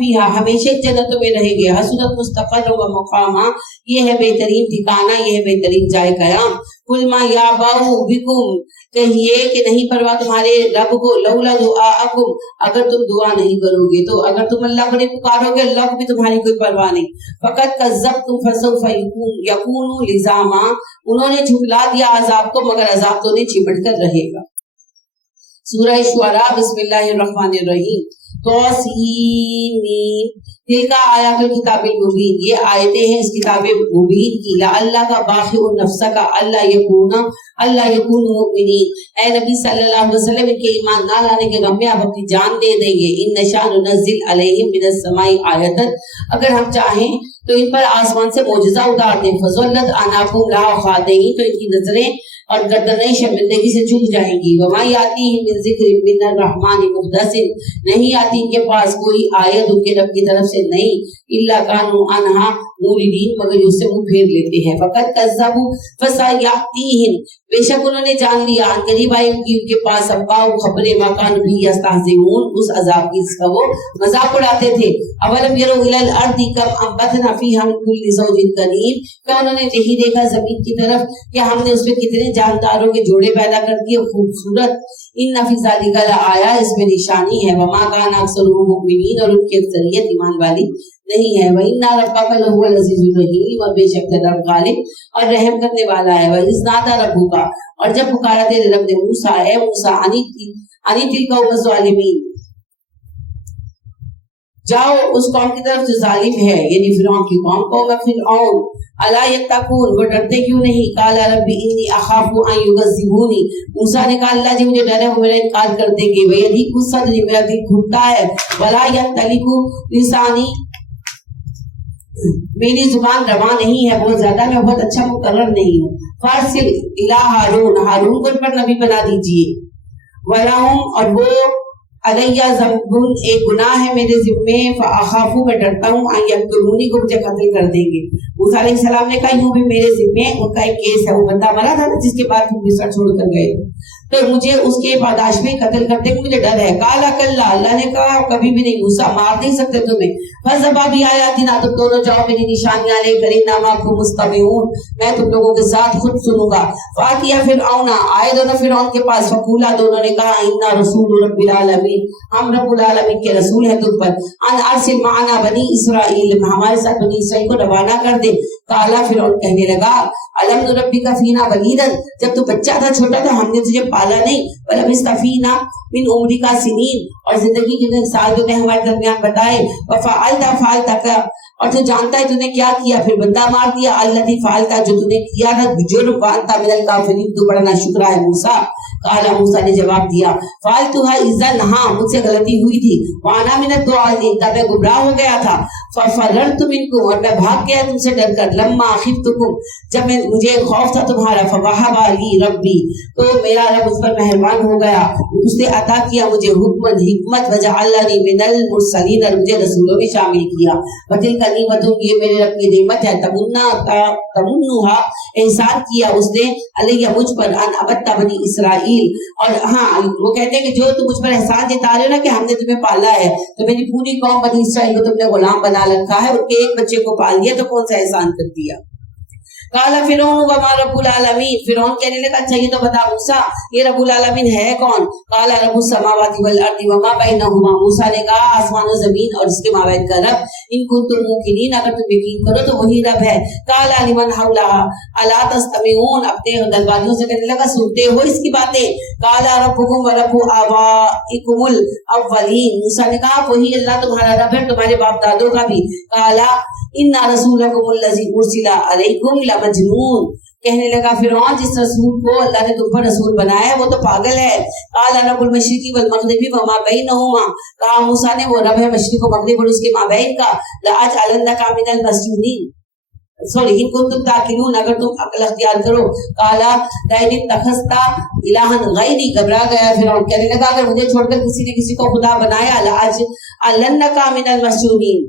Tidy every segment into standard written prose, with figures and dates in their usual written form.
فیہا ہمیشہ جنتوں میں رہیں گے. حسنت مستقر و مقامہ یہ ہے بہترین ٹھکانہ, یہ ہے بہترین جائے قیام. قل ما یعبأ بکم کہیے کہ نہیں پرواہ تمہارے رب کو, لولا دعاءکم اگر تم دعا نہیں کرو گے تو, اگر تم اللہ کو نہیں پکارو گے اللہ کو بھی تمہاری کوئی پرواہ نہیں. فقط کذبتم فسوف یکون لزاما انہوں نے جھٹلا دیا عذاب کو مگر عذاب تو نہیں چمٹ کر رہے گا. سورہ شعراء بسم اللہ الرحمن الرحیم. توسیمین تلک آیات الکتاب المبین یہ آیتیں ہیں اس کتاب مبین کی. لعلہ کا باخع النفس کا اللہ یکون مؤمنین. اے نبی صلی اللہ علیہ وسلم ان کے ایمان نہ لانے کے غم میں آپ اپنی جان دے دیں گے. ان نشاء ننزل علیہم من السماء آیۃ اگر ہم چاہیں تو ان پر آسمان سے معجزہ اتار دیں. فظلت اعناقهم لها خاضعین تو ان کی نظریں اور گردنیں شرمندگی سے جھک جائیں گی. وما یاتیہم من ذکر من الرحمن محدث نہیں آتی ان کے پاس کوئی آیت ان کے رب کی طرف سے نہیں. الا کانوا عنہا معرضین مگر اس سے منہ پھیر لیتے ہیں. فقط کذبوا فسیاتیہم بے شک انہوں نے جان لیا ان قریب آئے ان کے پاس انباء خبریں ما کانوا به یستہزئون اس عذاب کی جس کا وہ مذاق اڑاتے تھے. اولم یروا الی الارض کم انبتنا فیہا من کل زوج کریم کیا انہوں نے نہیں دیکھا زمین کی طرف کہ ہم نے اس میں کتنے جانداروں کے جوڑے پیدا کر دیے خوبصورت. ان فی ذلک لآیہ اس میں نشانی ہے. وما کان اکثرهم مؤمنین اور ان کی اکثریت ایمان والی نہیں ہے. وَإِنَّ رَبَّكَ لَهُوَ الْعَزِيزُ الرَّحِيمُ اور بے شک تیرا رب غالب اور رحم کرنے والا ہے. وَإِذْ نَادَىٰ رَبُّكَ اور جب پکارا تیرے رب نے موسیٰ اے موسیٰ انی تلک الظالمین جاؤ اس قوم کی طرف جو ظالم ہے یعنی فرعون کی قوم. قوم فرعون الا یتقون وہ ڈرتے کیوں نہیں. قال رب انی اخاف ان یکذبون موسیٰ نے کہا اللہ جی مجھے ڈر ہے وہ میرا انکار کر دیں گے. ویضیق صدری میرا دل گھٹتا ہے. ولا ینطلق لسانی میری زبان رواں نہیں ہے بہت زیادہ میں بہت اچھا مقرر نہیں ہوں. فارسل الی ہارون ہارون کو پر نبی بنا دیجئے. ولہم اور وہ علیہ ذنب ایک گناہ ہے میرے ذمے. فاخاف میں ڈرتا ہوں ان یقتلونی کو مجھے قتل کر دیں گے. موسیٰ علیہ السلام نے کہا یوں بھی میرے ذمے ان کا ایک کیس ہے. وہ بندہ مرا تھا جس کے بعد مصر چھوڑ کر گئے تو مجھے اس کے پاداش میں قتل کرتے کہ مجھے ڈر ہے. کالا کلا اللہ نے کہا کبھی بھی نہیں موسیٰ مار نہیں سکتے تمہیں. فذهبا بآیاتنا تم دونوں جاؤ میری نشانیاں لے کر انا معکم مستمعون میں تم لوگوں کے ساتھ خود سنوں گا. فاتیا فرعون آئے دونوں فرعون کے پاس. فقولا دونوں نے کہا انا رسول رب العالمین ہم رب العالمین کے رسول ہیں تم پر. ان ارسل معنا بنی اسرائیل ہمارے ساتھ بنی اسرائیل کو روانہ کر دے. کالا فرعون کہنے لگا الم نربک فینا ولیدا جب تو بچہ تھا چھوٹا تھا ہم نے تجھے پالا نہیں. ولبثت فینا من عمرک سنین اور زندگی کے سال جو نے ہمارے درمیان بتائے. وفعلت فعلتک اور تو جانتا ہے تو نے کیا کیا پھر بندہ مار دیا. الذی فعلت جو تو نے کیا تھا جرم وانت من الکافرین تو بڑا ناشکرا ہے موسیٰ. قالا موسیٰ نے جواب دیا فعلتها اذا ہاں مجھ سے غلطی ہوئی تھی. وانا من الضالین تب میں گمراہ ہو گیا تھا. ففررت منکم اور میں بھاگ گیا تم سے ڈر کر. لما خفتکم جب میں مجھے خوف تھا تمہارا. فوہب لی ربی تو میرا رب اس پر مہربان ہو گیا اس نے عطا کیا مجھے حکمت وجعلنی من المرسلین اور مجھے رسولوں میں شامل کیا. وتلک نعمت یہ میرے رب کی نعمت ہے. تمنھا احسان کیا اس نے علیہ مجھ پر. ان عبدت بنی اسرائیل اور ہاں وہ کہتے ہیں کہ جو تم مجھ پر احسان جتا رہے ہو نا کہ ہم نے تمہیں پالا ہے تو میری پوری قوم بنی اسرائیل کو تم نے غلام بنا رکھا ہے ان کے ایک بچے کو پال دیا تو کون سا احسان کر دیا. قال فرعون وما رب العالمین فرعون کہنے لگا اچھا یہ تو بتا موسیٰ یہ رب العالمین ہے کون. قال رب السماوات والارض وما بینہما موسیٰ نے کہا آسمان و زمین اور اس کے مابین کا رب. ان کنتم موقنین اگر تم یقین کرو تو وہی رب ہے. قال لمن حولها الا تستمعون اپنے دلواریوں سے کہنے لگا سنتے ہو اس کی باتیں. قال ربکم ورب آبائکم الاولین موسیٰ نے کہا وہی اللہ تمہارا رب ہے تمہارے باپ دادوں کا بھی. قال ان رسولکم الذی ارسل علیکم لمجنون کہنے لگا فرعون جس رسول کو اللہ نے تم پر رسول بنایا ہے وہ تو پاگل ہے. قال رب المشرق والمغرب وما بینہما کہا موسیٰ نے وہ رب ہے مشرق و مغرب اور اس کے مابین کا. لاجعلنک من المسجونین ان کنتم تاکلون اگر تم عقل اختیار کرو. قال لئن اتخذت الہا غیری گھبرا گیا فرعون کہنے لگا اگر مجھے چھوڑ کر کسی نے کسی کو خدا بنایا لاجعلنک من المسجونین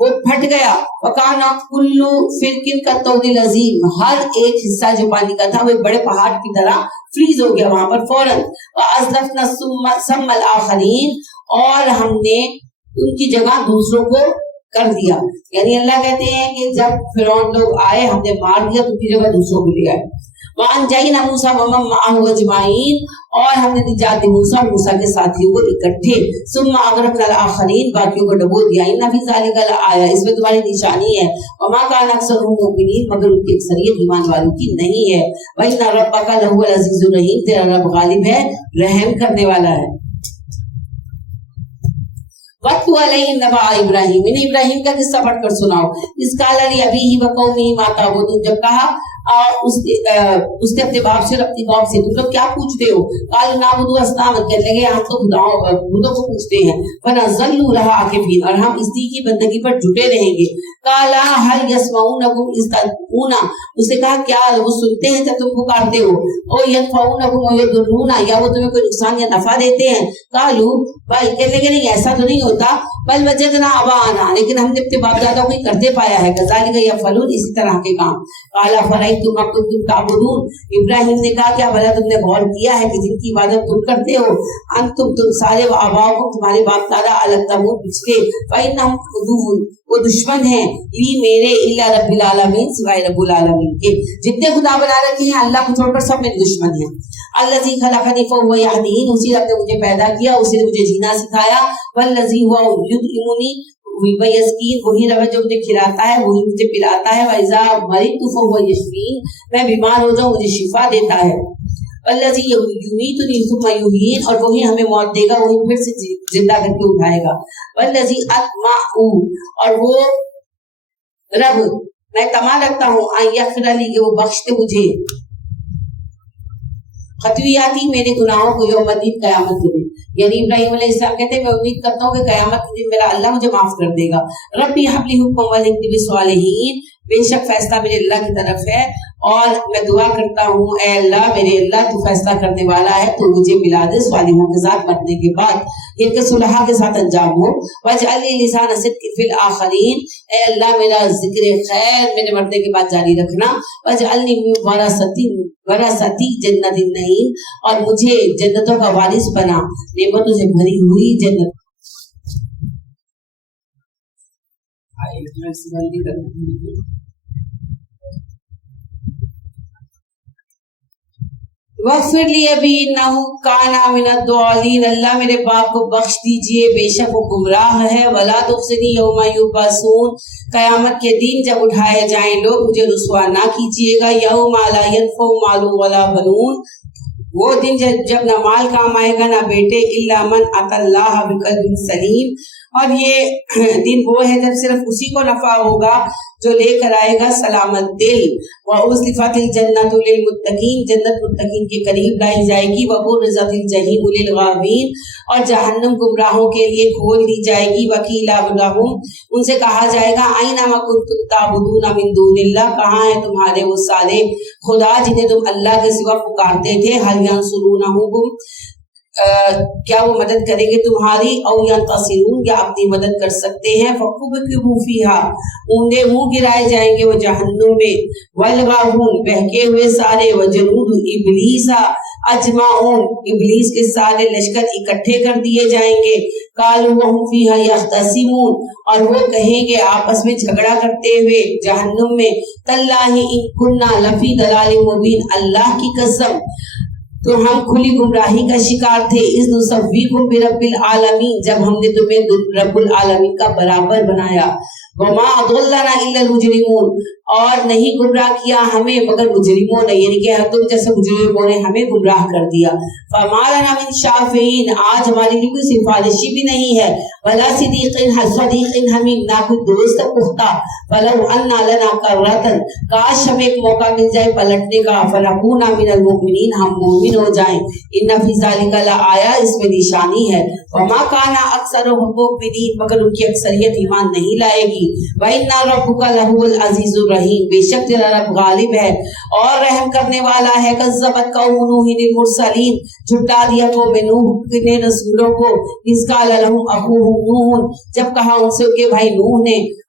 وہ پھٹ گیا. وکانا کلو فرقن کا طول عظیم, ہر ایک حصہ جو پانی کا تھا وہ ایک بڑے پہاڑ کی طرح فریز ہو گیا وہاں پر فوراً. وازلفنا ثم الاخرین, اور ہم نے ان کی جگہ دوسروں کو کر دیا. یعنی اللہ کہتے ہیں کہ جب فرعون لوگ آئے ہم نے مار دیا, ان کی جگہ دوسروں کو لے آئے. وَأَنْجَيْنَا مُوسَىٰ وَمَن مَّعَهُ أَجْمَعِينَ, اور ہم نے نجات دی موسیٰ اور موسیٰ کے ساتھیوں کو اکٹھے. ثُمَّ أَغْرَقْنَا الْآخَرِينَ, باقیوں کو ڈبو دیا. إِنَّ فِي ذَلِكَ لَآيَةً, اس میں تمہاری نشانی ہے. وَمَا كَانَ أَكْثَرُهُم مُؤْمِنِينَ, مگر ان کی اکثریت ایمان والوں کی نہیں ہے. وَإِنَّ رَبَّكَ لَهُوَ الْعَزِيزُ الرَّحِيمُ, تیرا رب غالب ہے, رحم کرنے والا ہے. وَاتْلُ عَلَيْهِمْ نَبَأَ إِبْرَاهِيمَ, انہیں ابراہیم کا قصہ پڑھ کر سناؤ. إِذْ قَالَ لِأَبِيهِ وَقَوْمِهِ مَا تَعْبُدُونَ, جب کہا اس نے اپنے باپ سے اور اپنی قوم سے, تم لوگ کیا پوچھتے ہو؟ قالوا نعبد اصناما, کہنے لگے ہم تو بتوں کو پوچھتے ہیں. فنظل لها عاکفین, اور ہم اس کی بندگی پر جٹے رہیں گے. قال هل يسمعونكم اذ تدعون, اس نے کہا کیا وہ سنتے ہیں جب تم پکارتے ہو؟ او ينفعونكم او يضرون, یا وہ تمہیں کوئی نقصان یا نفع دیتے ہیں؟ قالوا, بھائی کہنے لگے نہیں ایسا تو نہیں ہوتا. بل وجدنا آباءنا, لیکن ہم نے اپنے باپ دادا کو کرتے پایا ہے. كذلك يفعلون, اسی طرح کے کام. قال فرأيتم ما كنتم تعبدون, ابراہیم نے کہا کیا بھلا تم نے غور کیا ہے کہ جن کی عبادت تم کرتے ہو؟ انتم سارے آباؤکم, تمہارے باپ دادا, التمون پچھلے, فإنهم عدو, وہ دشمن ہیں, لی میرے, الا رب العالمین, سوائے رب العالمین کے. جتنے خدا بنا رکھے ہیں اللہ کو چھوڑ کر سب میرے دشمن ہیں. الذی خلقنی فهو یهدین, اسی رب نے مجھے پیدا کیا, اسی نے مجھے جینا سکھایا. والذی هو یطعمنی, ویسکین, وہی رب جو مجھے کھلاتا ہے, وہی مجھے پلاتا ہے. وَإِذَا مَرِضْتُ فَهُوَ يَشْفِينِ, میں بیمار ہو جاؤں مجھے شفا دیتا ہے. وَالَّذِي يُمِيتُنِي ثُمَّ يُحْيِينِ, اور وہی ہمیں موت دے گا, وہی پھر سے زندہ کر کے اٹھائے گا. وَالَّذِي أَطْمَعُ, اور وہ رب میں تما رکھتا ہوں, أَن يَغْفِرَ لِي, کہ وہ بخش دے مجھے خطیئاتی, میرے گناہوں کو, یوم الدین, قیامت کے دن. یعنی ابراہیم علیہ السلام کہتے ہیں میں امید کرتا ہوں کہ قیامت کے دن میرا اللہ مجھے معاف کر دے گا. ربی حب لی حکما والحقنی بالصالحین, بے شک فیصلہ میرے اللہ کی طرف ہے, اور میں دعا کرتا ہوں اے اللہ, میرے اللہ تو فیصلہ کرنے والا ہے, تو مجھے ملا دے صالحوں کے ساتھ مرنے کے بعد, ان کے صلحاء کے ساتھ انجام ہو. واجعل لی لسان صدق فی الآخرین, اے اللہ میرا ذکر خیر میرے مرنے کے بعد جاری رکھنا. واجعلنی من ورثتی جنت النعیم, اور مجھے جنتوں کا وارث بنا, نعمتوں سے بھری ہوئی جنت. وَاغْفِرْ لِي أَبِي إِنَّهُ كَانَ مِنَ الضَّالِّينَ, اللہ میرے باپ کو بخش دیجئے, بے شک وہ گمراہ ہے. وَلَا تُخْزِنِي يَوْمَ يُبْعَثُونَ, قیامت کے دن جب اٹھائے جائیں لوگ مجھے رسوا نہ کیجئے گا. يَوْمَ لَا يَنفَعُ مَالٌ وَلَا بَنُونَ, وہ دن جب نہ مال کام آئے گا نہ بیٹے. إِلَّا مَنْ أَتَى اللَّهَ بِقَلْبٍ سَلِيمٍ, اور یہ دن وہ ہے جب صرف اسی کو نفع ہوگا جو لے کر آئے گا سلامت دل. وَأُزْلِفَتِ الْجَنَّةُ لِلْمُتَّقِينَ, جنت متقین کے قریب لائی جائے گی. وَبُرِّزَتِ الْجَحِيمُ لِلْغَاوِينَ, اور جہنم گمراہوں کے لیے کھول دی جائے گی. وَقِيلَ لَهُمْ, ان سے کہا جائے گا أَيْنَ مَا كُنتُمْ تَعْبُدُونَ مِن دُونِ اللَّهِ, کہاں ہیں تمہارے وہ سارے خدا جنہیں تم اللہ کے سوا پکارتے تھے. هَلْ يَنصُرُونَهُمْ, کیا وہ مدد کریں گے تمہاری؟ او ینتصرون, یا اپنی مدد کر سکتے ہیں. فَكُبْكِبُوا فِيهَا, اونڈے منہ گرائے جائیں گے وہ جہنم میں. وَالْغَاوُونَ, بہکے ہوئے سارے. وَجُنُودُ إِبْلِيسَ أَجْمَعُونَ, ابلیس کے سارے لشکر اکٹھے کر دیے جائیں گے. قَالُوا وَهُمْ فِيهَا يَخْتَصِمُونَ, اور وہ کہیں گے آپس میں جھگڑا کرتے ہوئے جہنم میں. تَاللَّهِ إِن كُنَّا لَفِي ضَلَالٍ مُبِينٍ, اللہ کی قسم تو ہم کھلی گمراہی کا شکار تھے. اذ نسویکم برب العالمین, جب ہم نے تمہیں رب العالمین کا برابر بنایا. وما اضلنا الا المجرمون, اور نہیں گمراہ کیا ہمیں مگر مجرموں نے, یعنی کہ تم جیسے مجرموں نے ہمیں گمراہ کر دیا. فما لنا من شافعین, آج ہمارے لیے کوئی سفارشی بھی نہیں ہے. ولا صدیق حمیم, نہ کوئی دوست پختہ. ولو ان لنا کرۃ, کاش ہمیں ایک موقع مل جائے پلٹنے کا. فنکون من المؤمنین, ہم مومن ہو جائیں. ان فی ذلک لآیہ, اس میں نشانی ہے. وما کان اکثرهم مؤمنین, مگر ان کی اکثریت ایمان نہیں لائے گی. وَإِنَّ رَبُّكَ لَهُوَ الْعَزِيزُ الرَّحِيمُ, بے شک تیرا رب غالب ہے اور رحم کرنے والا ہے. كَذَّبَتْ قَوْمُ نُوحٍ الْمُرْسَلِينَ, جھٹلا دیا قوم نوح نے رسولوں کو. إِذْ قَالَ لَهُمْ أَخُوهُمْ نُوحٌ, جب کہا ان سے ان کے بھائی نوح نے.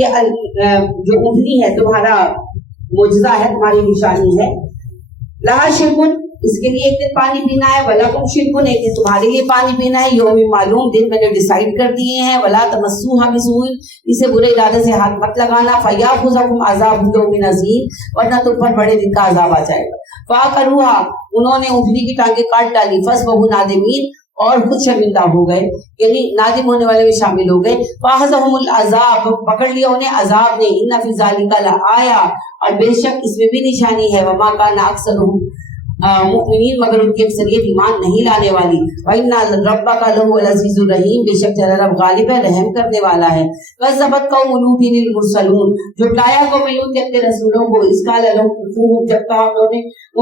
یہ جو اونٹنی ہے تمہارا معجزہ ہے, تمہاری نشانی ہے. لہا شربن, اس کے لیے ایک دن پانی پینا ہے, ولکم شربن, ایک دن تمہارے لیے پانی پینا ہے, یوم معلوم, دن میں نے ڈیسائیڈ کر دیے ہیں. ولا تمسوها بسوء, اسے برے ارادے سے ہاتھ مت لگانا. فیاخذکم عذاب یوم عظیم, ورنہ تم پر بڑے دن کا عذاب آ جائے گا. فعقروها, انہوں نے اونٹنی کی ٹانگیں کاٹ ڈالی. فاصبحوا نادمین, اور خود شرمندہ ہو گئے, یعنی نادم ہونے والے میں شامل ہو گئے. فاخذهم العذاب, پکڑ لیا انہیں عذاب نے. ان فی ذلک لآیا, اور بے شک اس میں بھی نشانی ہے. وما کان اکثرهم مؤمنین, مگر ان کی اکثریت ایمان نہیں لانے والی. وَإِنَّ رَبَّكَ لَهُوَ الْعَزِيزُ الرَّحِيمُ, بے شک تیرا رب غالب ہے, رحم کرنے والا ہے. كَذَّبَتْ قَوْمُ لُوطٍ الْمُرْسَلُونَ, جھٹلایا قوم لوط نے اپنے رسولوں کو. إِذْ قَالَ لَهُمْ أَخُوهُمْ, جب کہا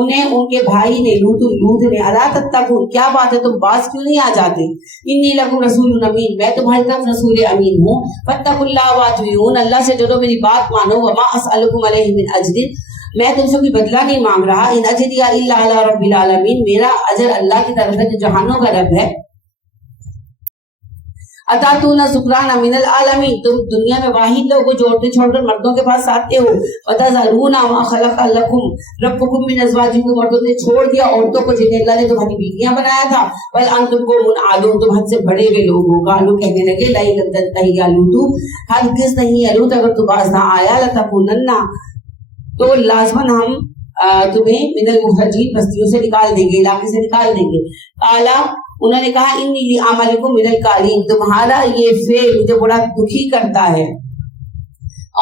انہیں ان کے بھائی نے, لوط نے, أَلَا تَتَّقُونَ, کیا بات ہے تم باز کیوں نہیں آ جاتے. إِنِّي لَكُمْ رَسُولٌ أَمِينٌ, میں تمہاری طرف رسول امین ہوں. فَاتَّقُوا اللَّهَ وَأَطِيعُونِ, اللہ سے ڈرو, میری بات مانو. وَمَا أَسْأَلُكُمْ عَلَيْهِ مِنْ أَجْرٍ, میں تم سے کوئی بدلہ نہیں مانگ رہا. ان اجریہ الا علی رب العالمین, میرا اجر اللہ کی طرف ہے جو جہانوں کا رب ہے. اتاتون ذکران من العالمین, تم دنیا میں واحد لوگوں جو عورتیں چھوڑ کر مردوں کے پاس آتے ہو. وتذرون ما خلق لكم ربكم من ازواجكم, اور تم نے چھوڑ دیا عورتوں کو جنہیں اللہ نے تمہاری بیویاں بنایا تھا. بل انتم قوم عادون, تم حد سے بڑے ہوئے لوگ ہو. قالوا, کہنے لگے, لا یکذبن یا لوط, ہرگز نہیں ہے لوط, اگر تو باز نہ آیا, لتکونن, تو لازماً ہم تمہیں من المخرجین, بستیوں سے نکال دیں گے, علاقے سے نکال دیں گے. قالا, انہوں نے کہا, انی لعملکم من القالین, تمہارا یہ فعل مجھے بڑا دکھی کرتا ہے.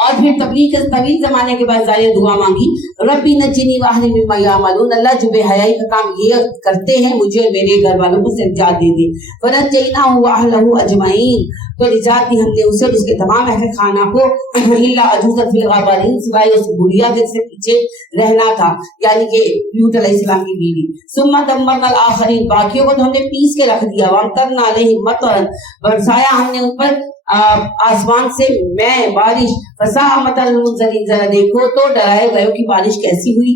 اور پھر تبلیغ طویل زمانے کے بعد ظاہر دعا مانگی. ربی نجنی واہلی مما یعملون, اللہ جو بے حیائی کا کام یہ کرتے ہیں مجھے اور میرے گھر والوں کو نجات دے دے. فنجیناہ واہلہ اجمعین, تو نجات دی ہم نے اسے اور اس کے تمام اہل خانہ کو. الا عجوزا فی الغابرین, سوائے اس بڑھیا کے سے پیچھے رہنا تھا, یعنی کہ لوط علیہ السلام کی بیوی. ثم دمرنا الاخرین, باقیوں کو تو ہم نے پیس کے رکھ دیا. وامطرنا علیہم مطرا, برسایا ہم نے ان پر آسمان سے میں بارش. فساء مطر المنذرین, ذرا دیکھو تو ڈرائے گئے کی بارش کیسی ہوئی.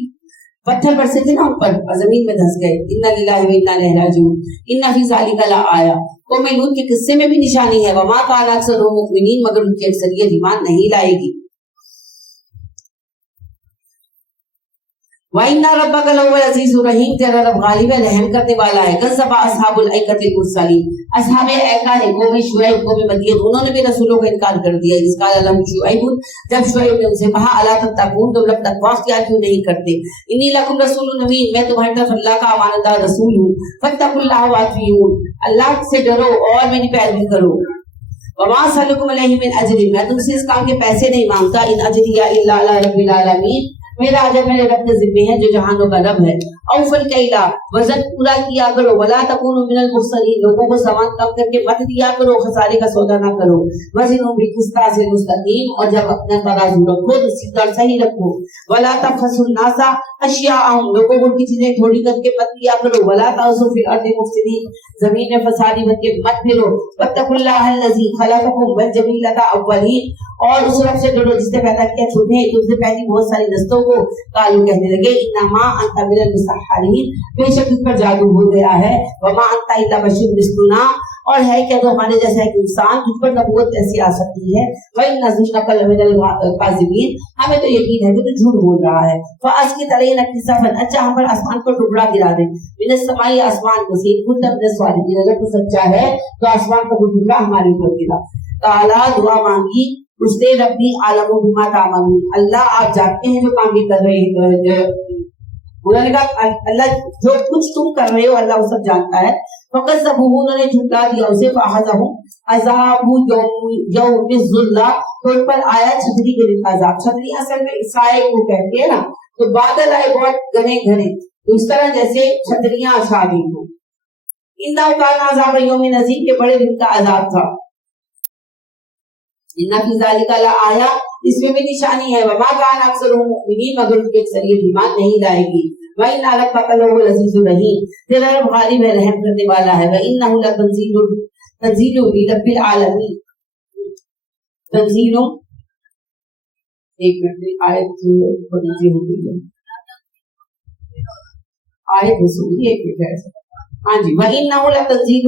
پتھر برسے تھے نا اوپر اور زمین میں دھس گئے. انا للہ و انا الیہ راجعون. ان فی ذلک لآیہ, قوم لوط کے قصے میں بھی نشانی ہے. وما کان اکثرهم مؤمنین, مگر ان کی اکثریت ایمان نہیں لائے گی. وَإِنَّ رَبَّكَ لَهُوَ الْعَزِيزُ الرَّحِيمُ, تیرا رب غالب ہے, رحم کرنے والا ہے. كَذَّبَ أَصْحَابُ الْأَيْكَةِ الْمُرْسَلِينَ, اصحاب ایکہ نے, قوم شعیب, قوم مدین, انہوں نے بھی رسولوں کا انکار کر دیا. إِذْ قَالَ لَهُمْ شُعَيْبٌ, جب شعیب نے ان سے کہا, أَلَا تَتَّقُونَ, تم لوگ تقویٰ اختیار کیوں نہیں کرتے. إِنِّي لَكُمْ رَسُولٌ أَمِينٌ, میں تمہاری طرف اللہ کا امانت دار رسول ہوں. فَاتَّقُوا اللَّهَ وَأَطِيعُونِ, اللہ سے ڈرو اور میری پیروی کرو. وَمَا أَسْأَلُكُمْ عَلَيْهِ مِنْ أَجْرٍ, میں تم سے اس کام کے پیسے نہیں مانگتا. إِنْ أَجْرِيَ إِلَّا عَلَى رَبِّ الْعَالَمِينَ, میرا اجر میرے رب کے ذمہ ہے جو جہانوں کا رب ہے. اوفل کیلا, وزن پورا کیا کرو. ولا تکونوا من المخسرین, لوگوں کو سامان کم کر کے مت دیا کرو, خسارے کا سودا نہ کرو. وزنوا بالقسطاس المستقیم, اور جب اپنا ترازو رکھو تو سیدھا صحیح رکھو. ولا تبخسوا الناس اشیاءهم, لوگوں کو کی چیزیں تھوڑی کر کے مت دیا کرو. ولا تعثوا فی الارض مفسدین, زمین میں فسادی بن کے مت پھرو. واتقوا اللہ الذی خلقکم والجبلۃ الاولین, اور اس رب سے ڈرو جس نے پیدا کیا تمہیں تم سے پہلی بہت ساری نسلوں کو. قالوا, کہنے لگے, انما انت من المسحرین, بے شک اس پر جادو ہو گیا ہے. وما انت الا بشر مثلنا, اور ہے کیا تو ہمارے جیسا ایک انسان جس پر نبوت ایسی آ سکتی ہے. وَإِنَّ ظُنَّكَ لَمِنَ الْكَاذِبِينَ, ہمیں تو یقین ہے کہ تو جھوٹ بول رہا ہے. فَأَسْقِطْ عَلَيْنَا كِسَفًا, اچھا ہم پر آسمان پر ٹکڑا گرا دے. مِنَ السَّمَاءِ, آسمان کو سے. كُنتَ مِنَ الصَّادِقِينَ, اگر تو سچا ہے تو آسمان کا ٹکڑا ہمارے اوپر گرا. قَالَ, دعا مانگی اس نے, ربی عالم بما تعملون, اللہ آپ جانتے ہیں جو کام بھی کر رہے ہیں. انہوں نے کہا, اللہ جو کچھ تم کر رہے ہو اللہ وہ سب جانتا ہے. فَكَذَّبُوهُ, انہوں نے جھٹلا دیا اسے. فَأَخَذَهُمْ عَذَابُ يَوْمِ الظُّلَّةِ, تو ان پر آیا چھتری کے دن کا عذاب. چھتری اصل میں سائے کو کہتے ہیں نا, تو بادل آئے بہت گھنے گھنے, تو اس طرح جیسے چھتریاں چھا گئی ہوں. اِنَّهُ كَانَ عَذَابَ يَوْمٍ عَظِيمٍ, کے بڑے دن کا عذاب تھا. ان فی ذلک لآیہ, اس میں بھی نشانی ہے. وما کان اکثرهم مؤمنین, مگر ان کی اکثریت ایمان نہیں لائے گی. وَإِنَّ رَبَّكَ لَهُوَ الْعَزِيزُ الرَّحِيمُ, تیرا رب غالب ہے, رحم کرنے والا ہے. وَإِنَّهُ لَتَنزِيلُ رَبِّ الْعَالَمِينَ, تنزیل, ایک منٹ آیت پڑھنی ہوگی, آیت سنی, ایک منٹ ہے. ہاں جی, وَإِنَّهُ لَتَنزِيلُ